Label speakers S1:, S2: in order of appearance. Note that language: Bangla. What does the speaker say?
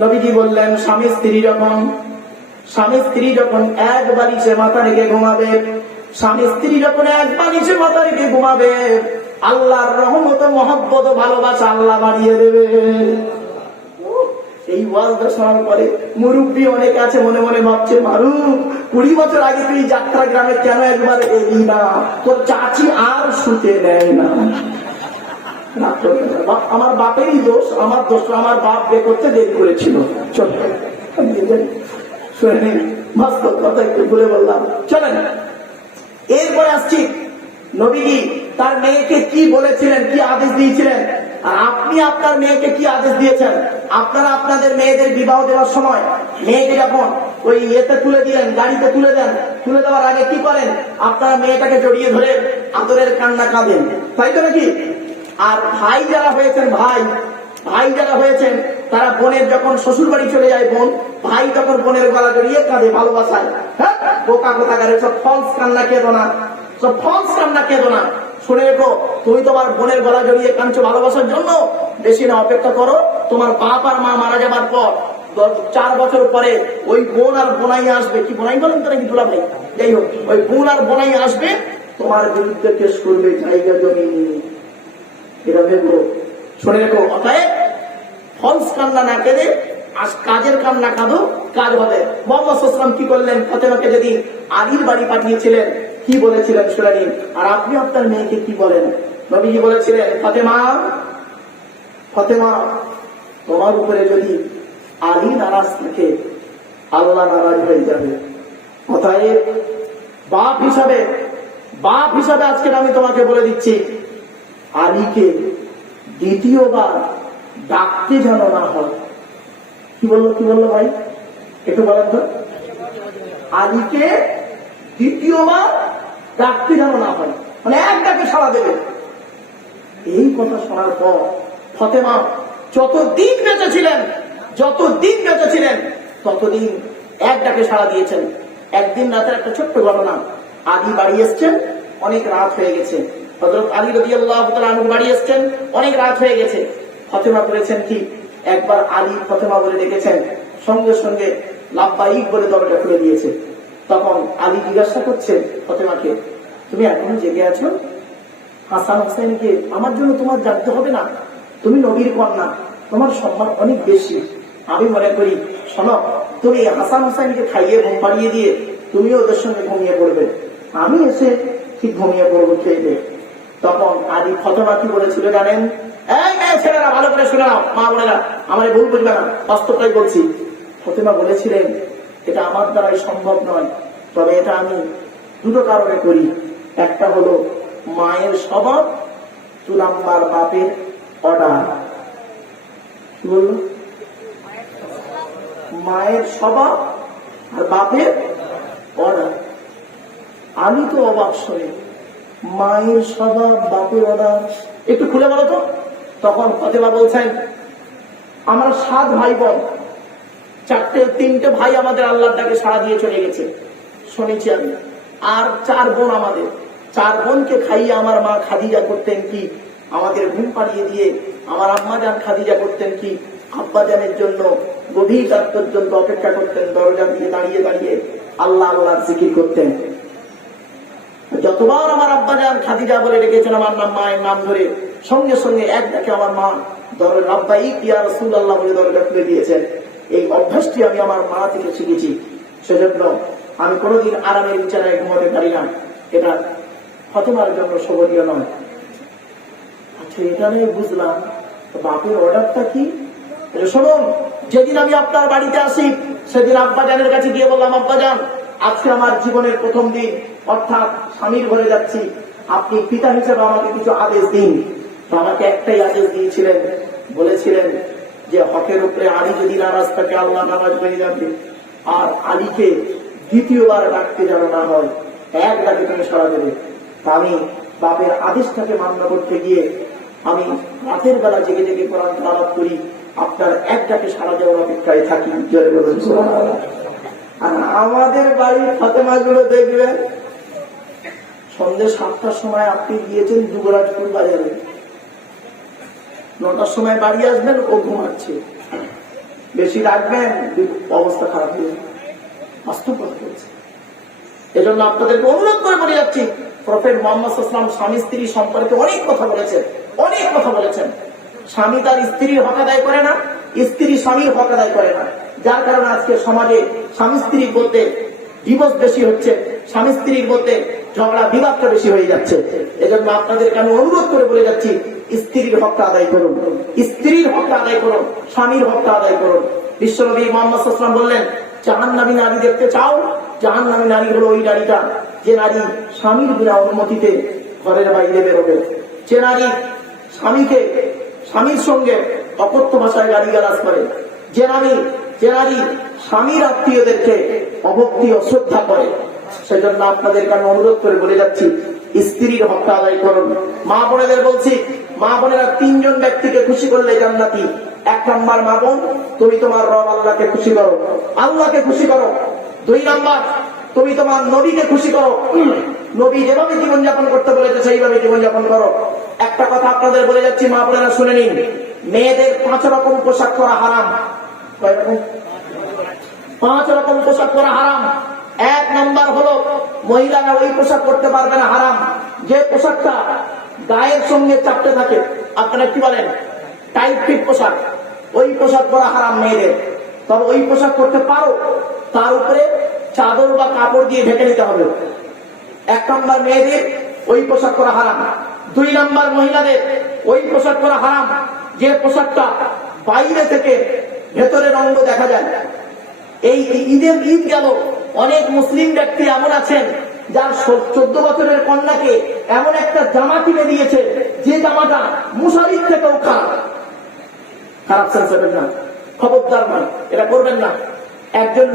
S1: নবীজি বললেন, স্বামী স্ত্রী যখন, স্বামী স্ত্রী যখন এক বালিশে মাথা রেখে ঘুমাবে, স্বামী স্ত্রী যখন এক বালিশে মাথা রেখে ঘুমাবে, আল্লাহর রহমত মহব্বত ভালোবাসা আল্লাহ বাড়িয়ে দেবে। এই ওয়াজটা শোনার পরে মুরব্বী অনেক আছে, মনে মনে ভাবছে, মারু, কুড়ি বছর আগে তুই যাত্রা গ্রামে কেন একবার এলি না? তোর চাচি আর শুতে দেয় না। আমার বাপেরই দোষ, আমার দোষ আমার বাপ বে করতে দেরি করেছিল। আপনারা আপনাদের মেয়েদের বিবাহ দেওয়ার সময় মেয়েকে যখন ওই ইয়েতে তুলে দিলেন, গাড়িতে তুলে দেন, তুলে দেওয়ার আগে কি করেন? আপনারা মেয়েটাকে জড়িয়ে ধরে আদরের কান্না কাঁদেন। তাই তো নাকি? আর ভাই যারা হয়েছেন, ভাই ভাই যারা হয়েছেন, তারা বোনের যখন শ্বশুর বাড়ি চলে যায় বোন, ভাই তখন বোনের গলা জড়িয়ে কাঁদে, ভালোবাসায়। হ্যাঁ? বোকা কোথাকারে সব ফলস কান্না কেঁদো না। সব ফলস কান্না কেঁদো না। শুনে রেখো, তুমি তোমার বোনের গলা জড়িয়ে কাঁদছো ভালোবাসার জন্য। বেশি না, অপেক্ষা করো, তোমার বাপ আর মা মারা যাবার পর চার বছর পরে ওই বোন আর বোনাই আসবে। কি বোনাই বলেন তো নাকি দুলা ভাই? যাই হোক, ওই বোন আর বোনাই আসবে, তোমার বিরুদ্ধে কেস করবে, জায়গা জমি এটা ভেবো শুনে রেখো অতএব ফলস কান্না না কেঁদে, আজ কাজের কান্না কাঁদো, কাজ হবে। মোহাম্মদ কি করলেন? ফতেমাকে যদি আলীর বাড়ি পাঠিয়েছিলেন, কি বলেছিলেন শুনে নিন আর আপনি আপনার মেয়েকে কি বলেন? নবীজি বলেছিলেন, ফতেমা ফতেমা, তোমার উপরে যদি আলী নারাজ থাকে, আল্লাহ নারাজ হয়ে যাবে। অতএব বাপ হিসাবে বাপ হিসাবে আজকে আমি তোমাকে বলে দিচ্ছি আলীকে দ্বিতীয়বার ডাকতে যেন না হয়। কি বলল কি বলল ভাই? একটু বলেন তো। আলীকে দ্বিতীয়বার ডাকতে যেন না হয়। মানে এক ডাকে সাড়া দেবে। এই কথা শোনার পর ফতেমা যতদিন বেঁচে ছিলেন, যতদিন বেঁচে ছিলেন, ততদিন এক ডাকে সাড়া দিয়েছেন। একদিন রাতের একটা ছোট্ট ঘটনা। আদি বাড়ি এসছেন, অনেক রাত হয়ে গেছে। হজরত আলী রবি আল্লাহ বাড়ি এসছেন। অনেক রাত হয়ে গেছে। ফতেমা করেছেন কি? একবার আলী ফতেমা বলে সঙ্গে সঙ্গে বলে খুলে দিয়েছে। তখন আলী জিজ্ঞাসা ফতেমাকে, তুমি এখনও জেগে আছো? হাসান হোসেনকে আমার জন্য তোমার জানতে হবে না। তুমি নবীর কন্যা। তোমার সম্মান অনেক বেশি। আমি মনে করি, শোনো, তুমি হাসান হোসেনকে খাইয়ে ঘুম পাড়িয়ে দিয়ে তুমিও ওদের সঙ্গে ঘুমিয়ে পড়বে। আমি এসে ঠিক ঘুমিয়ে পড়ব খেয়ে তখন আদি ফতমা কি বলেছিল জানেন? ছেলেরা, ভালো করে শুনে নাও, মা বোনেরা আমার ভুল বুঝবে না, বাস্তবটাই বলছি। ফতেমা বলেছিলেন, এটা আমার দ্বারাই সম্ভব নয়, তবে এটা আমি দুটো কারণে করি। একটা হলো, মায়ের স্বভাব দু নাম্বার বাপের অর্ডার। মায়ের স্বভাব আর বাপের অর্ডার। আমি তো অবাক শুনে মায়ের স্বভাব, বাপের অর্ডার একটু খুলে বলো তো। তখন ফতেমা বলছেন, আমরা সাত ভাই বোন, চারটে, তিনটে ভাই আমাদের আল্লাহর ডাকে সাড়া দিয়ে চলে গেছে। শুনেছি আমি। আর চার বোন আমাদের। চার বোনকে খাইয়ে আমার মা খাদিজা করতেন কি? আমাদের ঘুম পাড়িয়ে দিয়ে আমার আম্মা যান খাদিজা করতেন কি? আব্বা জানের জন্য গভীর রাত পর্যন্ত অপেক্ষা করতেন, দরজা দিয়ে দাঁড়িয়ে দাঁড়িয়ে আল্লাহ আল্লাহ জিকির করতেন। যতবার আমার আব্বা যান খাদিজা বলে ডেকেছেন আমার নাম মায়ের নাম ধরে। সঙ্গে সঙ্গে এক ডাকে আমার মা দর আব্বাই ইয়া রসুল আল্লাহ বলে দরজা খুলে দিয়েছেন। এই অভ্যাসটি আমি আমার মা থেকে শিখেছি। সেজন্য আমি কোনোদিন আরামের বিচারায় ঘুমাতে পারি না। এটা ফতেমার জন্য শোভনীয় নয়। আচ্ছা এটা নিয়ে বুঝলাম বাপের অর্ডারটা কি? শুনুন, যেদিন আমি আপনার বাড়িতে আসি, সেদিন আব্বা জানের কাছে গিয়ে বললাম, আব্বা জান আজকে আমার জীবনের প্রথম দিন, অর্থাৎ স্বামীর ঘরে যাচ্ছি। আপনি পিতা হিসেবে আমাকে কিছু আদেশ দিন। আমাকে একটাই আদেশ দিয়েছিলেন, বলেছিলেন যে হকের উপরে আলী যদি নারাজ থাকে, আল্লাহ নারাজ হয়ে যাবে। আর আলীকে দ্বিতীয়বার ডাকতে যেন না হয়, এক ডাকে তুমি সরা দেবে। আমি বাপের আদেশটাকে মান্য করতে গিয়ে আমি রাতের বেলা জেগে জেগে কোরআন তালাবাত করি। আপনার এক ডাকে সারা দেওয়ার অপেক্ষায় থাকি। জয় বলুন। আর আমাদের বাড়ির ফাতেমা গুলো দেখবেন, সন্ধ্যে সাতটার সময় আপনি গিয়েছেন যুবরাজপুর বাজারে। নটার সময় বাড়ি আসবেন, ও ঘুমাচ্ছে। বেশি রাখবেন, অবস্থা খারাপ হয়ে বাস্তব কথা এজন্য আপনাদেরকে অনুরোধ করে বলে যাচ্ছি, প্রফেট মোহাম্মদ ইসলাম স্বামী স্ত্রী সম্পর্কে অনেক কথা বলেছেন, অনেক কথা বলেছেন। স্বামী তার স্ত্রীর হক আদায় করে না, স্ত্রী স্বামীর হক আদায় করে না। যার কারণে আজকে সমাজে স্বামী স্ত্রীর মধ্যে দিবস বেশি হচ্ছে, স্বামী স্ত্রীর মধ্যে ঝগড়া, বিবাদটা বেশি হয়ে যাচ্ছে। এজন্য আপনাদেরকে আমি অনুরোধ করে বলে যাচ্ছি, স্ত্রীর হকটা আদায় করুন। স্ত্রীর হকটা আদায় করুন, স্বামীর হকটা আদায় করুন। বিশ্বনবী মোহাম্মদ বললেন জাহান নামী নারী দেখতে চাও? জাহান নামী নারী হলো ওই নারীটা, যে নারী স্বামীর বিনা অনুমতিতে ঘরের বাইরে বেরোবে। যে নারী স্বামীকে, স্বামীর সঙ্গে অকথ্য ভাষায় গালি গালাজ করে। যে নারী যে নারী স্বামীর আত্মীয়দেরকে অভক্তি অশ্রদ্ধা করে। সেজন্য আপনাদেরকে আমি অনুরোধ করে বলে যাচ্ছি, স্ত্রীর হত্যা আদায় করুন। মা বোনেদের বলছি, মা বোনেরা তিনজন ব্যক্তিকে খুশি করলে জান্নাতি। এক নাম্বার মা বোন, তুমি তোমার রব আল্লাহকে খুশি করো। আল্লাহকে খুশি করো। দুই নাম্বার, তুমি তোমার নবীকে খুশি করো। নবী যেভাবে জীবনযাপন করতে বলেছে, সেইভাবে জীবনযাপন করো। একটা কথা আপনাদের বলে যাচ্ছি, মা বোনেরা শুনে নিন। মেয়েদের পাঁচ রকম পোশাক করা হারাম। পাঁচ রকম পোশাক পরা হারাম। এক নাম্বার হলো, মহিলারা ওই পোশাক করতে পারবে না, হারাম। যে পোশাকটা গায়ের সঙ্গে চাপতে থাকে, আপনারা কি বলেন? টাইট ফিট পোশাক। ওই পোশাক পরা হারাম মেয়েদের। তবে ওই পোশাক করতে পারো, তার উপরে চাদর বা কাপড় দিয়ে ঢেকে নিতে হবে। এক নম্বর মেয়েদের ওই পোশাক করা হারাম। দুই নম্বর মহিলাদের ওই পোশাক করা হারাম। যে পোশাকটা বাইরে থেকে ভেতরের অঙ্গ দেখা যায়। এই ঈদের ঈদ গেল। অনেক মুসলিম ব্যক্তি এমন আছেন, যার চোদ্দ বছরের কন্যাকে এমন একটা জামা কিনে দিয়েছে, যে জামাটা মুসারির থেকেও খারাপ। খারাপ না। খবরদার নয়, এটা করবেন না। একজন